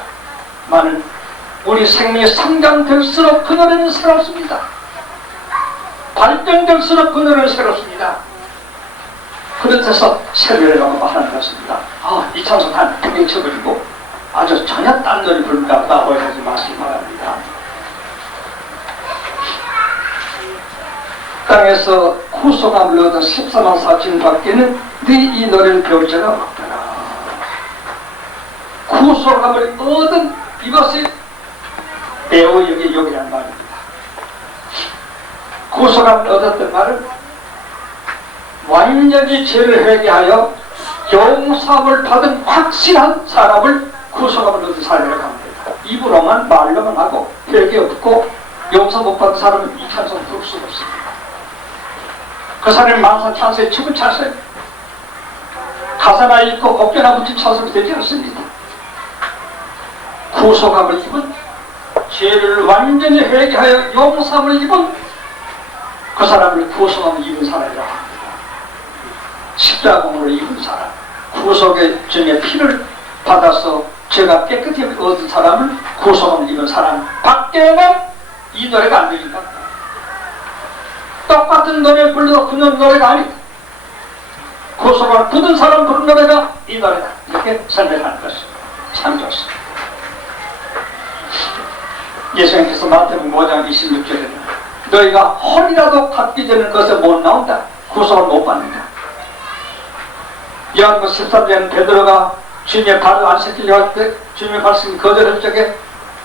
만일 우리 생명이 성장될수록 그 노래는 새롭습니다. 발전될수록 그 노래는 새롭습니다. 그런 데서 세례라고 말하는 것입니다. 이 찬송 한 두개 쳐버리고 아주 전혀 딴 노래 부른다고 오해하지 마시기 바랍니다. 땅에서 구속함을 얻은 14만 4천 밖에는 네 이 노래를 배울 자가 없더라. 구속함을 얻은 이것이 배우역의 역이란 말입니다. 구속함을 얻었던 말은 완전히 죄를 회개하여 용서함을 받은 확실한 사람을 구속함을 얻은 사람이라고 합니다. 입으로만 말로만 하고 회개 없고 용서 못 받은 사람은 이 찬송 부를 수가 없습니다. 그 사람이 만사 찬송에 춤을 췄어요. 가사나 읽고 곡조나 붙인 찬송이 되지 않습니다. 구속함을 입은 죄를 완전히 회개하여 용서함을 입은 그 사람을 구속함을 입은 사람이라고 합니다. 십자가공을 입은 사람, 구속의 중에 피를 받아서 죄가 깨끗이 얻은 사람을 구속함을 입은 사람 밖에는 이 노래가 안 들린다. 똑같은 노래를 불러도 그 노래가 아니다. 구속함을 받은 사람 부른 노래가 이 노래다. 이렇게 설명하는 것입니다. 참 좋습니다. 예수님께서 마태복음 5장 26절에는 너희가 혼이라도 갚기 전에 것에 못 나온다. 구속을 못 받는다. 요한복음 13장은 베드로가 주님의 발을 안 씻기려고 할 때 주님의 말씀이 거절할 적에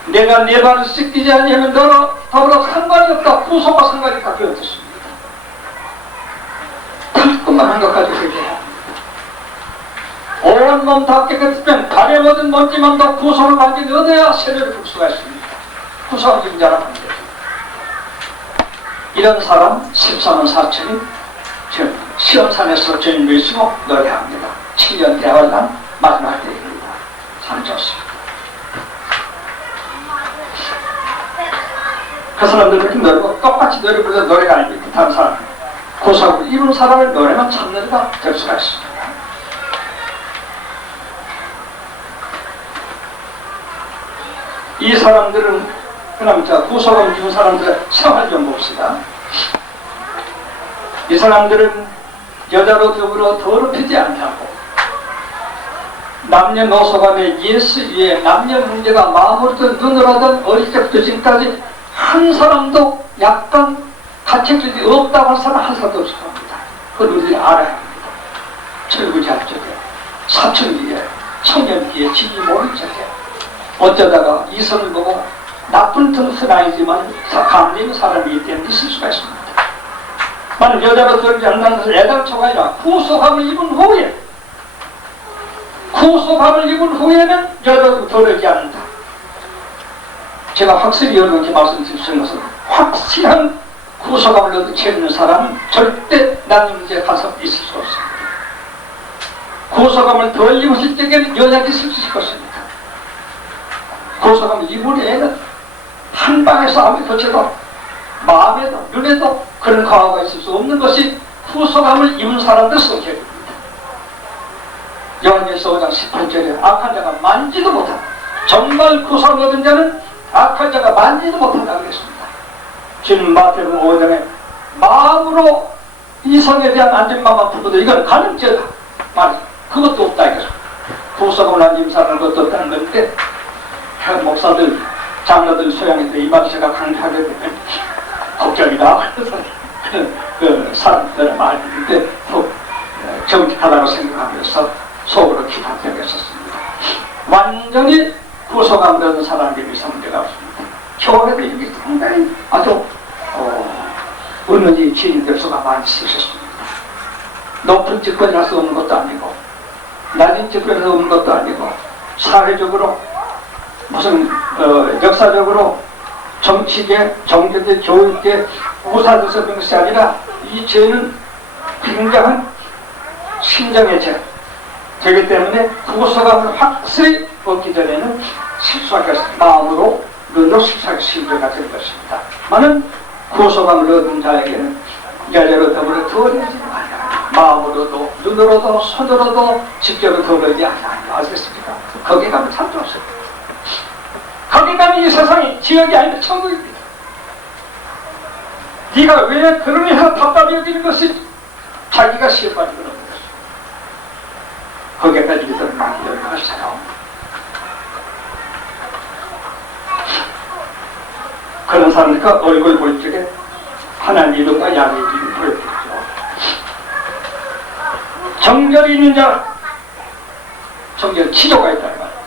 내가 네 발을 씻기지 아니하면 너로 더불어 상관이 없다. 구속과 상관이 있다. 그런 뜻입니다. 달콤한 한 것까지 회개해야 합니다. 온몸 다 깨끗하면 발에 묻은 먼지만도 구속을 완전히 얻어야 세례를 볼 수가 있습니다. 구속을 입은 자라고 합니다. 이런 사람 14만 4천이 시험산에서 주님 모시고 노래합니다. 7년 대화를 한 마지막 때입니다. 참 좋습니다. 그 사람들 그렇게 노래고 똑같이 노래 불러 노래가 아니고 다른 사람 구속을 입은 사람을 노래만 참 노래가 될 수가 있습니다. 이 사람들은 그럼 구속을 입은 사람들의 생활 좀 봅시다. 이 사람들은 여자로 더불어 더럽히지 않냐고 남녀노소 간에 예수 위에 남녀 문제가 마음으로든 눈으로든 어릴 때부터 지금까지 한 사람도 약간 가책력이 없다고 한 사람 한 사람도 없을 겁니다. 그걸 우리들이 알아야 합니다. 철부지할 적에 사춘기에 청년기에 지지 모를 적에 어쩌다가 이성을 보고 나쁜 뜻은 아니지만 감리는 사람이기 때문에 있을 수가 있습니다. 만약 여자로 들지 않는 것을 애당초가 아니라 구속함을 입은 후에 여자로 들지 않는다. 제가 확실히 여러분께 말씀드리는 것은 확실한 구속함을 얻은 죄 있는 사람은 절대 남녀문제에 가서 있을 수 없습니다. 구속함을 덜 입으실 때에는 여자들이 있을 수 있을 것입니다. 구속함을 입은 애는 한 방에서 아무리 거쳐도 마음에도 눈에도 그런 과거가 있을 수 없는 것이 구속함을 입은 사람들 성격입니다. 요한일서 5장 18절에 악한 자가 만지도 못한다. 정말 구속을 얻은 자는 악한 자가 만지도 못한다고 그랬습니다. 지금 마태복음 5장에 마음으로 이성에 대한 안전망만 풀어도 이건 가능죄다. 그것도 없다 이거죠. 구속함을 안 입은 사람은 그것도 없다는 건데 목사들 장로들 소양에서 이방시가 강하게 되면 걱정이다. 그 사람들의 말인데 정직하다고 생각하면서 속으로 기도하였었습니다. 완전히 구속함을 얻은 사람들이 있어 문제가 없습니다. 교회도 이게 상당히 아주 은은히 지인될 수가 많이 있었습니다. 높은 직권이라서 없는 것도 아니고 낮은 직권에서 없는 것도 아니고 사회적으로 무슨 역사적으로 정치계, 정치계, 교육계 우사돼서 그런 것이 아니라 이 죄는 굉장한 심정의 죄 되기 때문에 구속함을 확실히 얻기 전에는 실수하게 마음으로 눈으로 실수하게 심정가 될 것입니다. 많은 구속함을 얻은 자에게는 여자로 더불어 더러지지 말아야 마음으로도 눈으로도 손으로도 직접으로 더러지지 않아야 아시겠습니까? 거기 가면 참 좋습니다. 거기 가면 이 세상이 지역이 아니라 천국입니다. 네가 왜 그런 해서 답답해 여기는 것이 자기가 시험받는 것입니다. 거기까지 믿음을 많이 열었어요. 그런 사람들과 얼굴 볼 적에 하나님 이름과 양의 이름이 보였겠죠. 정결이 있는 자, 정결 치조가 있다는 말이에요.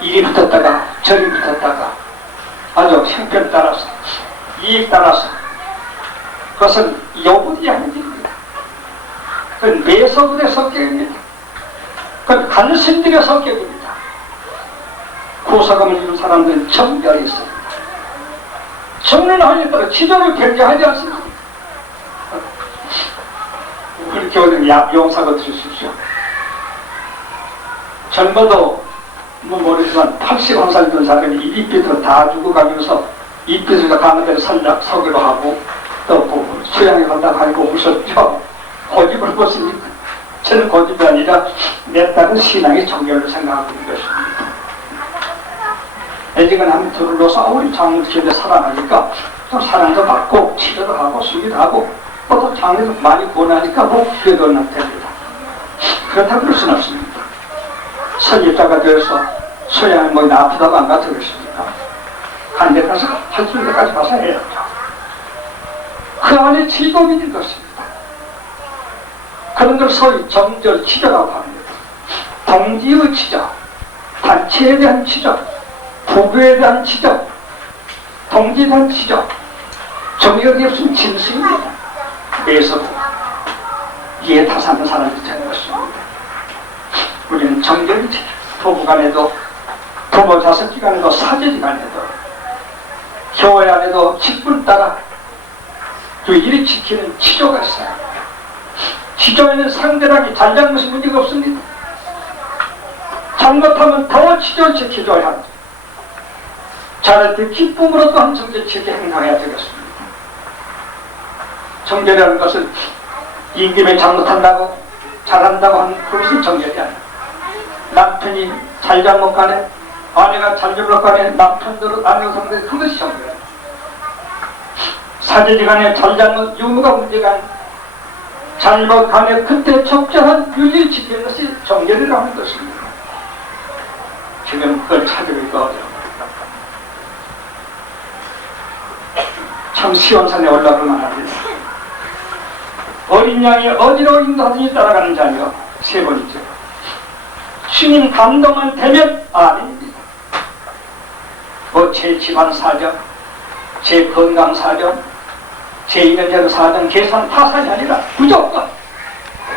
일이 붙었다가 절이 붙었다가 아주 형편 따라서 이익 따라서 그것은 여부이 하는 일입니다. 그건 매서분의 성격입니다. 그건 간신들의 성격입니다. 고사감을 이룬 사람들은 정결이 있습니다. 정론하에 따라 치조를 변경하지 않습니다. 우리 교회는 용사가 들으십시오. 젊어도 뭐 모르지만 81살 된 사람이 입빛으로 다 죽어가면서 입빛으로 가는 데를 서기로 하고 또 수양에 간다고 하고 웃었죠. 고집을 벗습니까? 저는 고집이 아니라 내 딸은 신앙의 정결을 생각하고 있는 것입니다. 애지간 한번 들어서 우리 장로교회 살아나니까 또 사랑도 받고 치료도 하고 수기도 하고 또 장로도 많이 권하니까 뭐 기회도 됩니다. 그렇다고 그럴 수는 없습니다. 설립자가 되어서 소양을 뭐 아프다고 안 가도 되겠습니까? 간 데 가서 할 수 있는 데까지 가서 해야죠. 그 안에 즐거움이 있는 것입니다. 그런 걸 소위 정절 치료라고 합니다. 동지의 치료, 단체에 대한 치료, 부부에 대한 치료, 동지에 대한 치료, 정력이 없으면 짐승입니다. 그래서 이해 다 사는 사람이 되는 것입니다. 우리는 정결이 치료, 부부간에도, 부모 자식 간에도, 사제지 간에도, 교회 안에도 직분 따라 일이 지키는 치료가 있어요. 치료에는 상대방이 잘잘못이 문제가 없습니다. 잘못하면 더 치료를 지켜줘야 합니다. 잘할 때 기쁨으로 또한 정결치게 행동해야 되겠습니다. 정결이라는 것은 임금이 잘못한다고 잘한다고 하는 그것은 정결이 아니에요. 남편이 잘잘못 간에 아내가 잘잘못 간에 남편대로 아내가 상대 그것이 정결이에요. 사제지간에 잘잘못 유무가 문제가 잘못 간에 그때 적절한 유지를 지키는 것이 정결이라고 하는 것입니다. 지금 그걸 찾으기가 어려워요. 참 시온산에 올라가면 합니다. 어린 양이 어디로 인도하든지 따라가는 자녀. 세 번째, 주님 감동만 되면 아멘입니다. 뭐 제 집안 사정, 제 건강 사정, 제 이런저런 사정 계산 타산이 아니라 무조건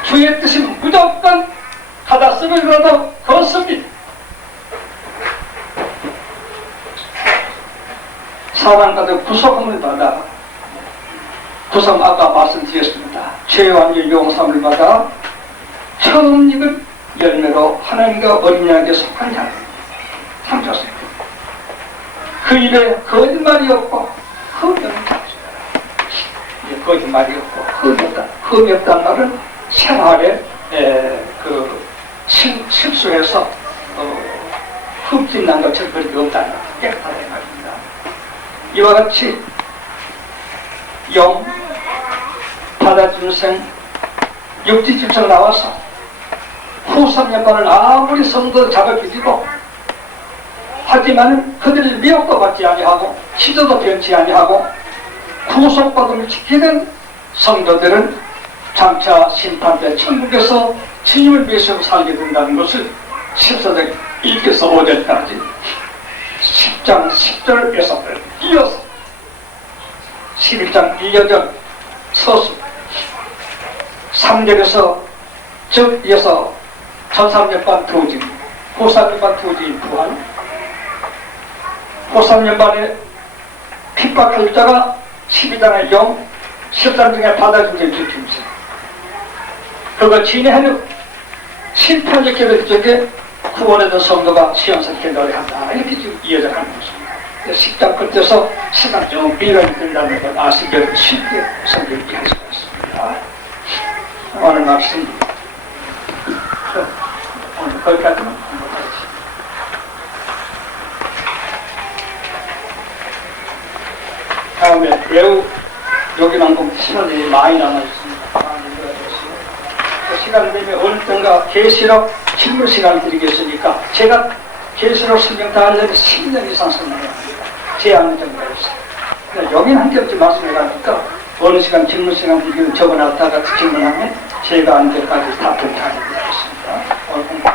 주의 뜻은 무조건 가다 쓰러지라도 걷습니다. 사랑과도 구속함을 받아, 구속 아까 말씀드렸습니다. 죄완전 용서함을 받아 처음 익은 열매로 하나님과 어린 양에게 속한 자 삼켰습니다. 그 입에 거짓말이 없고 흠이 없는 자죠. 거짓말이 없고 흠이 없다는 말은 생활에 실수해서 흠집난 것처럼 그런 게 없다는 깨끗하다는 말입니다. 이와 같이 영 받아준 생 육지집성 나와서 후 3년간을 아무리 성도 잡아주지고 하지만은 그들을 미혹도 받지 아니하고 치도도 변치 아니하고 구속받음을 지키는 성도들은 장차 심판때 천국에서 주님을 위해서 살게 된다는 것을 14장 1절에서 5절까지 10장 10절에서 이어서 11장 1절 서수 3절에서 즉 이어서 전3년반 투진, 고3년반 투진 부활, 고3년반에 핍박할 자가 12장의 영, 13장의 받아준 자 주kim새. 그걸 진행하는 실패하는 계획 쪽에 구원했던 성도가 시험스럽게 노래한다. 이렇게 지금 이어져 가는 것입니다. 10장 끝에서 시간 좀 비관이 된다는 걸 아시면 쉽게 성경 이해할 수가 있습니다. 오늘 말씀 오늘 거기까지만 공부하겠습니다. 다음에 배우 여기 방금 시간이 많이 남아있습니다. 그 시간 시간 되면 어느 땐가 계시록 질문 시간을 드리겠으니까 제가 계시록 설명 다 하려면 10년 이상 설명해야 합니다. 제한이 정도가 있어요. 여기 한 개 없이 말씀해가니까 어느 시간 질문 시간 드리면 적어놨다가 질문하면 제가 안 될 때까지 답변 다 해드리겠습니다.